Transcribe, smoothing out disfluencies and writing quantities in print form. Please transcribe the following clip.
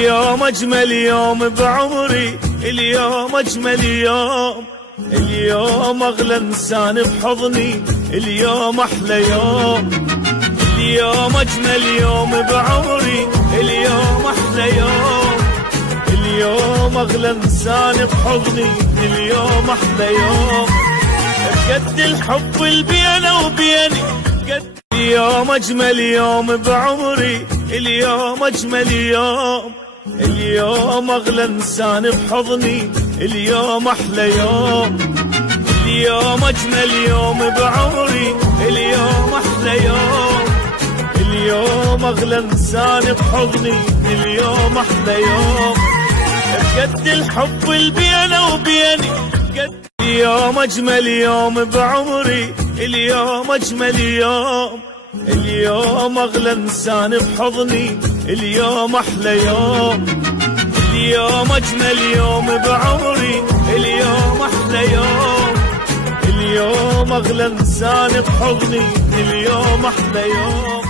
اليوم أجمل يوم بعمري، اليوم أجمل يوم، اليوم أغلى إنسان بحضني، اليوم أحلى يوم. اليوم أجمل يوم بعمري، اليوم أحلى يوم، اليوم أغلى إنسان بحضني، اليوم أحلى يوم. قد الحب اللي بيني وبيني قد. اليوم أجمل يوم بعمري، اليوم أجمل يوم، اليوم أغلى إنسان بحضني، اليوم أحلى يوم. اليوم أجمل يوم بعمري، اليوم أحلى يوم، اليوم أغلى إنسان بحضني، اليوم أحلى يوم. قد الحب اللي بيني وبيني قد. اليوم أجمل يوم بعمري، اليوم أجمل يوم، اليوم أغلى إنسان بحضني، اليوم أحلى يوم. اليوم أجمل يوم بعمري، اليوم أحلى يوم، اليوم أغلى إنسان بحضني، اليوم أحلى يوم.